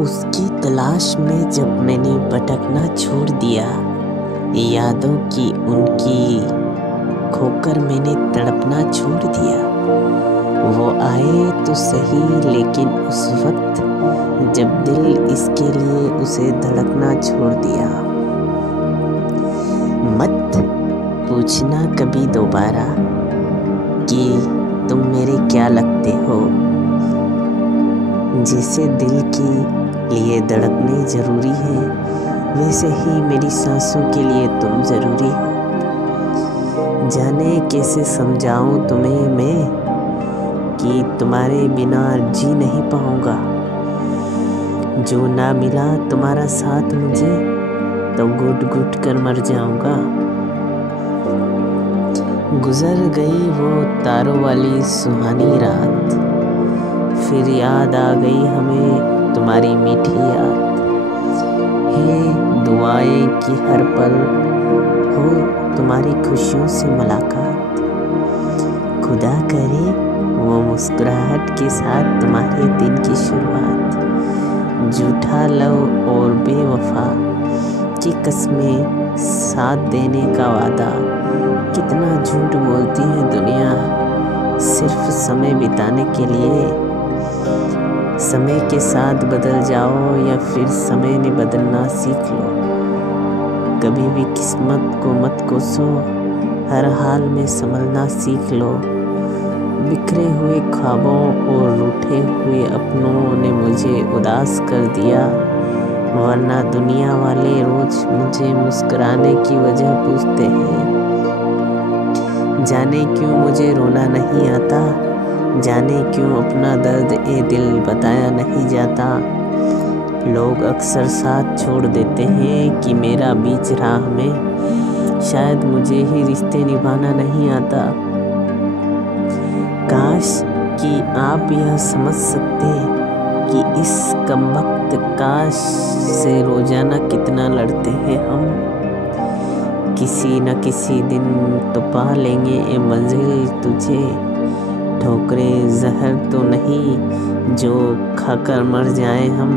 उसकी तलाश में जब मैंने भटकना छोड़ दिया, यादों की उनकी खोकर मैंने तड़पना छोड़ दिया। वो आए तो सही, लेकिन उस वक्त जब दिल इसके लिए उसे धड़कना छोड़ दिया। मत पूछना कभी दोबारा कि तुम मेरे क्या लगते हो। जैसे दिल के लिए धड़कने ज़रूरी है, वैसे ही मेरी सांसों के लिए तुम ज़रूरी हो। जाने कैसे समझाऊं तुम्हें मैं कि तुम्हारे बिना जी नहीं पाऊंगा। जो ना मिला तुम्हारा साथ मुझे, तो घुट घुट कर मर जाऊंगा। गुजर गई वो तारों वाली सुहानी रात, फिर याद आ गई हमें तुम्हारी मीठी याद। है दुआएं कि हर पल हो तुम्हारी खुशियों से मुलाकात। खुदा करे वो मुस्कुराहट के साथ तुम्हारे दिन की शुरुआत। झूठा लव और बेवफा की कस्में, साथ देने का वादा। कितना झूठ बोलती है दुनिया सिर्फ समय बिताने के लिए। समय के साथ बदल जाओ या फिर समय ने बदलना सीख लो। कभी भी किस्मत को मत कोसो, हर हाल में संभलना सीख लो। बिखरे हुए ख्वाबों और रूठे हुए अपनों ने मुझे उदास कर दिया, वरना दुनिया वाले रोज मुझे मुस्कुराने की वजह पूछते हैं। जाने क्यों मुझे रोना नहीं आता, जाने क्यों अपना दर्द ए दिल बताया नहीं जाता। लोग अक्सर साथ छोड़ देते हैं कि मेरा बीच राह में शायद मुझे ही रिश्ते निभाना नहीं आता। काश कि आप यह समझ सकते कि इस कमबख्त काश से रोजाना कितना लड़ते हैं हम। किसी न किसी दिन तो पा लेंगे ए मंजिल तुझे। ठोकरें जहर तो नहीं जो खाकर मर जाए हम।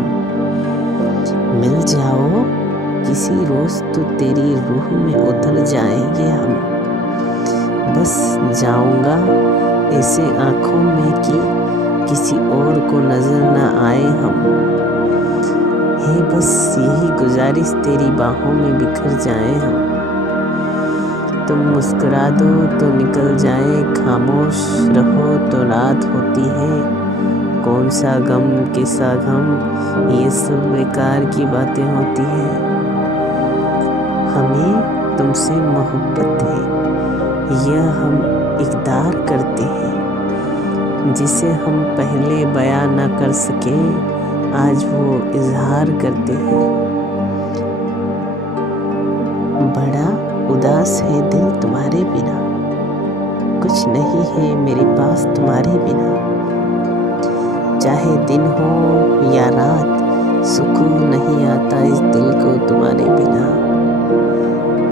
मिल जाओ किसी रोज तो तेरी रूह में उतर जाएंगे हम। बस जाऊंगा ऐसे आंखों में कि किसी और को नजर ना आए हम। है बस यही गुजारिश तेरी बाहों में बिखर जाए हम। तुम मुस्कुरा दो तो निकल जाए, खामोश रहो तो रात होती है। कौन सा गम किसा गम, ये सब बेकार की बातें होती हैं। हमें तुमसे मोहब्बत है, यह हम इक़रार करते हैं। जिसे हम पहले बयां न कर सके, आज वो इजहार करते हैं। बड़ा उदास है दिल तुम्हारे बिना, कुछ नहीं है मेरे पास तुम्हारे बिना। चाहे दिन हो या रात, सुकून नहीं आता इस दिल को तुम्हारे बिना।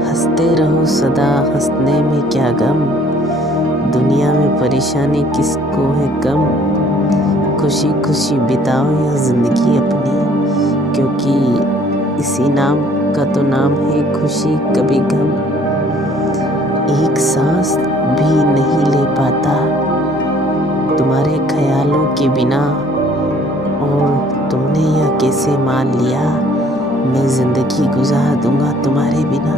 हंसते रहो सदा, हंसने में क्या गम। दुनिया में परेशानी किसको है कम। खुशी खुशी बिताओ यह जिंदगी अपनी, क्योंकि इसी नाम का तो नाम है खुशी कभी गम। एक सांस भी नहीं ले पाता तुम्हारे ख्यालों के बिना। और तुमने यह कैसे मान लिया, मैं जिंदगी गुजार दूंगा तुम्हारे बिना।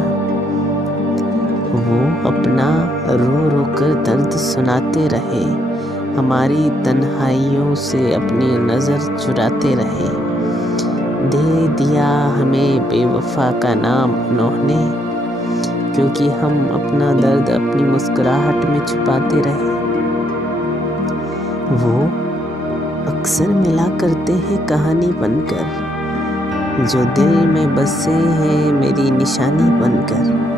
वो अपना रो रो कर दर्द सुनाते रहे, हमारी तन्हाइयों से अपनी नज़र चुराते रहे। दे दिया हमें बेवफा का नाम उन्होंने, क्योंकि हम अपना दर्द अपनी मुस्कुराहट में छुपाते रहे। वो अक्सर मिला करते हैं कहानी बनकर, जो दिल में बसे हैं मेरी निशानी बनकर।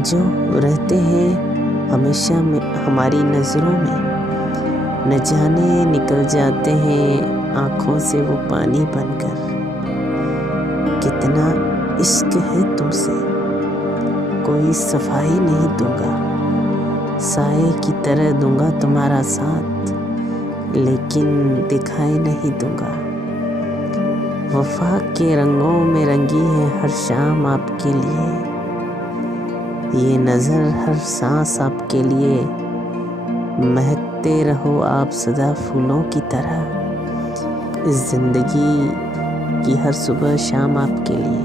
जो रहते हैं हमेशा में हमारी नज़रों में, न जाने निकल जाते हैं आँखों से वो पानी बनकर। कितना इश्क है तुमसे, कोई सफाई नहीं दूंगा। साए की तरह दूंगा तुम्हारा साथ, लेकिन दिखाई नहीं दूंगा। वफा के रंगों में रंगी है हर शाम आपके लिए, ये नज़र हर सांस आपके लिए, महकते रहो आप सदा फूलों की तरह, इस ज़िंदगी की हर सुबह शाम आपके लिए।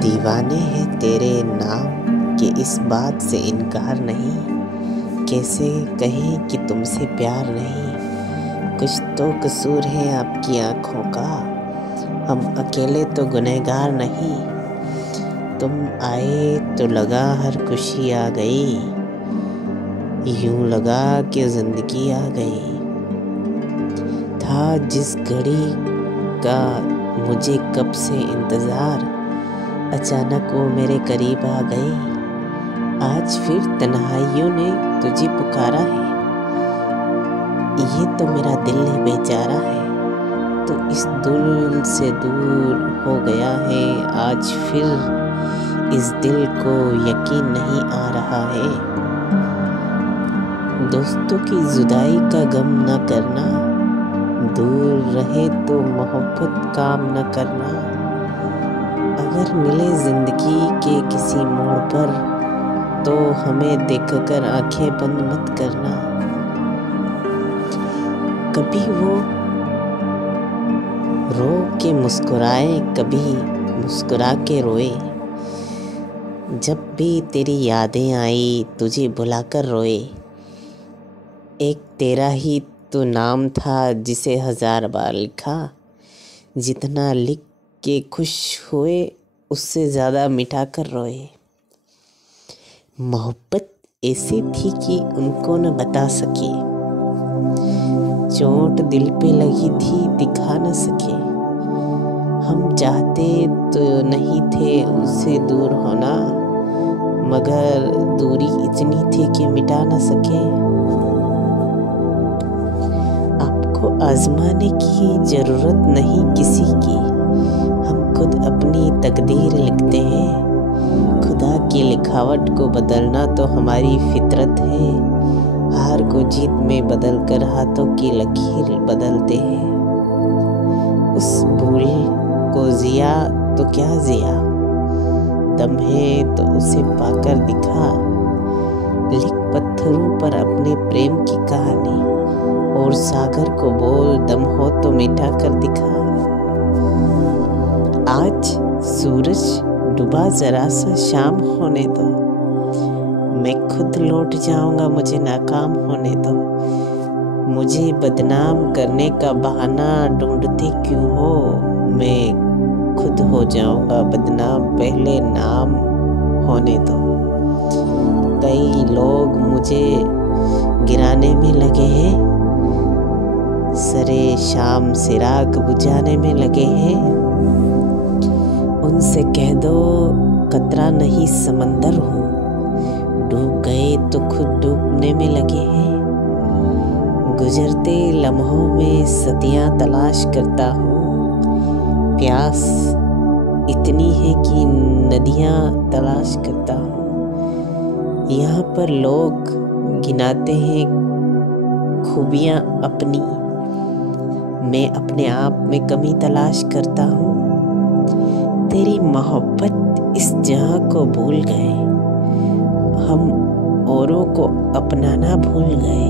दीवाने हैं तेरे नाम के इस बात से इनकार नहीं, कैसे कहें कि तुमसे प्यार नहीं, कुछ तो कसूर है आपकी आँखों का, हम अकेले तो गुनहगार नहीं, तुम आए तो लगा हर खुशी आ गई, यूं लगा कि जिंदगी आ गई। था जिस घड़ी का मुझे कब से इंतज़ार, अचानक वो मेरे करीब आ गई, आज फिर तन्हाइयों ने तुझे पुकारा है, ये तो मेरा दिल ही बेचारा है, तो इस दिल से दूर हो गया है, आज फिर इस दिल को यकीन नहीं आ रहा है। दोस्तों की जुदाई का गम न करना, दूर रहे तो मोहब्बत काम न करना, अगर मिले जिंदगी के किसी मोड़ पर तो हमें देखकर आंखें बंद मत करना। कभी वो रो के मुस्कुराए, कभी मुस्कुरा के रोए, जब भी तेरी यादें आई तुझे बुलाकर रोए, एक तेरा ही तो नाम था जिसे 1000 बार लिखा, जितना लिख के खुश हुए उससे ज़्यादा मिटा कर रोए। मोहब्बत ऐसी थी कि उनको न बता सके, चोट दिल पे लगी थी दिखा न सके, हम चाहते तो नहीं थे उससे दूर होना, मगर दूरी इतनी थी कि मिटा न सके। आपको आजमाने की जरूरत नहीं किसी की, हम खुद अपनी तकदीर लिखते हैं, खुदा की लिखावट को बदलना तो हमारी फितरत है, हार को जीत में बदल कर हाथों की लकीर बदलते हैं। उस भूल को जिया तो क्या जिया, दम है तो उसे पाकर दिखा, लिख पत्थरों पर अपने प्रेम की कहानी, और सागर को बोल दम हो तो मिटा कर दिखा। आज सूरज डूबा जरा सा शाम होने दो, मैं खुद लौट जाऊंगा मुझे नाकाम होने दो, मुझे बदनाम करने का बहाना ढूंढते क्यों हो, मैं खुद हो जाऊंगा बदनाम पहले नाम होने दो। कई लोग मुझे गिराने में लगे हैं, सरे शाम सिराग बुझाने में लगे हैं, उनसे कह दो कतरा नहीं समंदर हूँ, डूब गए तो खुद डूबने में लगे हैं, गुजरते लम्हों में सदियां तलाश करता हूँ, प्यास इतनी है कि नदियां तलाश करता हूँ। यहाँ पर लोग गिनाते हैं खूबियाँ अपनी, मैं अपने आप में कमी तलाश करता हूँ। तेरी मोहब्बत इस जहां को भूल गए, हम औरों को अपनाना भूल गए,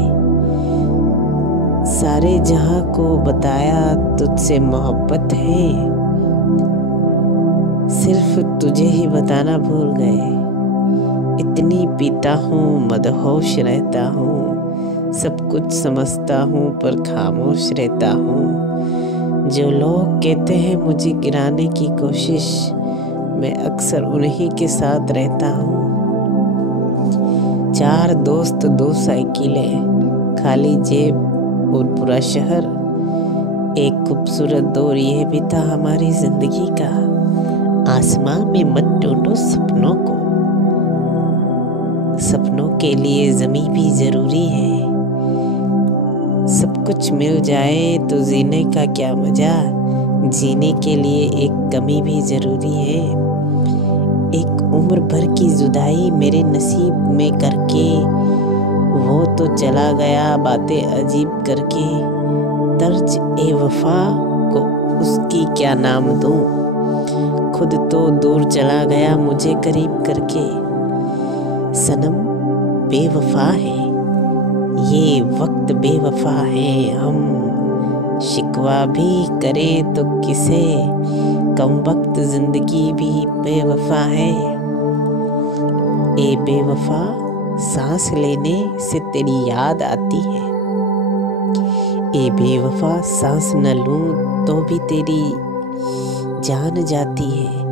सारे जहां को बताया तुझसे मोहब्बत है, सिर्फ तुझे ही बताना भूल गए। इतनी पीता हूँ मदहोश रहता हूँ, सब कुछ समझता हूँ पर खामोश रहता हूँ। जो लोग कहते हैं मुझे गिराने की कोशिश, मैं अक्सर उन्हीं के साथ रहता हूँ। 4 दोस्त 2 साइकिलें, खाली जेब और पूरा शहर, एक खूबसूरत दौर यह भी था हमारी जिंदगी का। आसमां में मत ढूंढो सपनों को, सपनों के लिए ज़मीं भी ज़रूरी है। सब कुछ मिल जाए तो जीने का क्या मज़ा, जीने के लिए एक कमी भी ज़रूरी है। एक उम्र भर की जुदाई मेरे नसीब में करके, वो तो चला गया बातें अजीब करके, दर्ज ए वफा को उसकी क्या नाम दूं। खुद तो दूर चला गया मुझे करीब करके। सनम बेवफा है, ये वक्त बेवफा है। हम शिकवा भी करें तो किसे, कम वक्त जिंदगी भी बेवफा है। ए बेवफा सांस लेने से तेरी याद आती है। ए बेवफा सांस न लूं तो भी तेरी जान जाती है।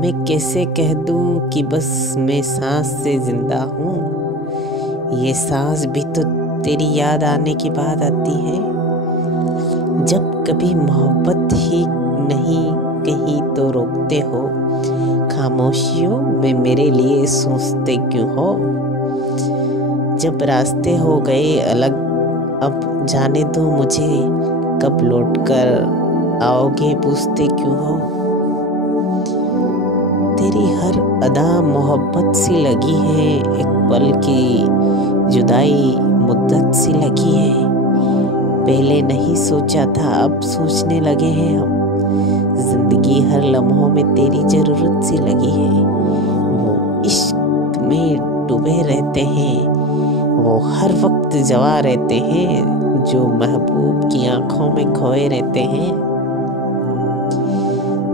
मैं कैसे कह दूं कि बस मैं सांस से जिंदा हूँ। ये सांस भी तो तेरी याद आने के बाद आती है। जब कभी मोहब्बत ही नहीं कहीं तो रोकते हो। खामोशियों में मेरे लिए सोचते क्यों हो। जब रास्ते हो गए अलग अब जाने दो मुझे। कब लौटकर आओगे पूछते क्यों हो। तेरी हर अदा मोहब्बत सी लगी है। एक पल की जुदाई मुद्दत सी लगी है। पहले नहीं सोचा था अब सोचने लगे हैं हम। जिंदगी हर लम्हों में तेरी जरूरत सी लगी है। वो इश्क में डूबे रहते हैं, वो हर वक्त जवा रहते हैं, जो महबूब की आंखों में खोए रहते हैं।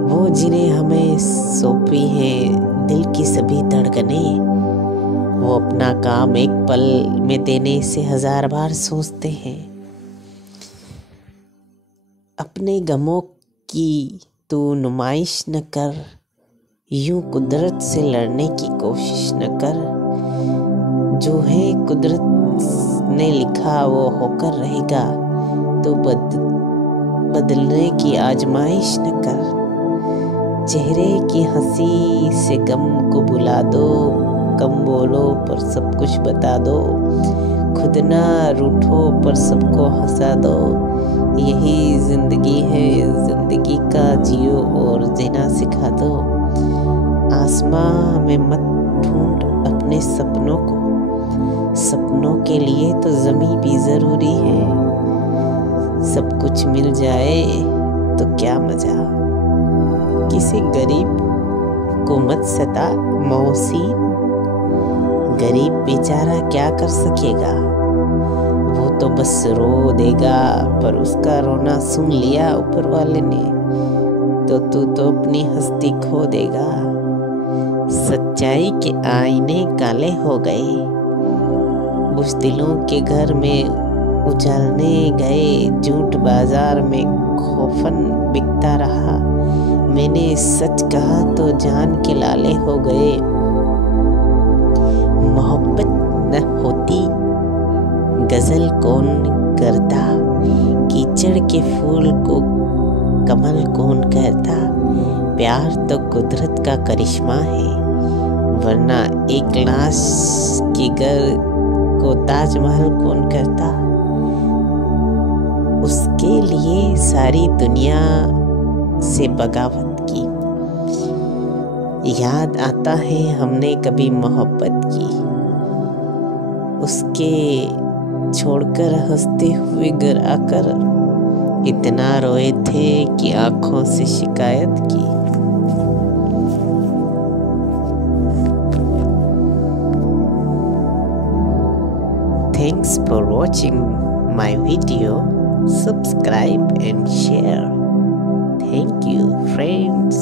वो जिन्हें हमें सौंपी है दिल की सभी धड़कनें। वो अपना काम एक पल में देने से 1000 बार सोचते हैं। अपने गमों की तू नुमाइश न कर। यूं कुदरत से लड़ने की कोशिश न कर। जो है कुदरत ने लिखा वो होकर रहेगा। तो बदलने की आजमाइश न कर। चेहरे की हंसी से गम को बुला दो। कम बोलो पर सब कुछ बता दो। खुद ना रूठो पर सबको हंसा दो। यही जिंदगी है, जिंदगी का जियो और जीना सिखा दो। आसमां में मत ढूंढ अपने सपनों को। सपनों के लिए तो ज़मीं भी ज़रूरी है। सब कुछ मिल जाए तो क्या मजा। किसी गरीब को मत सता मोहसिन। गरीब बेचारा क्या कर सकेगा। वो तो बस रो देगा पर उसका रोना सुन लिया ऊपर वाले ने तो तू तो अपनी हस्ती खो देगा। सच्चाई के आईने काले हो गए। बुज़दिलों के घर में उजालने गए। झूठ बाजार में खोफन बिकता रहा। मैंने सच कहा तो जान के लाले हो गए। मोहब्बत न होती गजल कौन करता। कीचड़ के फूल को कमल कौन कहता। प्यार तो कुदरत का करिश्मा है। वरना एक लाश के घर को ताजमहल कौन करता। उसके लिए सारी दुनिया से बगावत की। याद आता है हमने कभी मोहब्बत की। उसके छोड़कर हंसते हुए घर आकर इतना रोए थे कि आंखों से शिकायत की। Thanks for watching my video. Subscribe and share. Thank you, friends.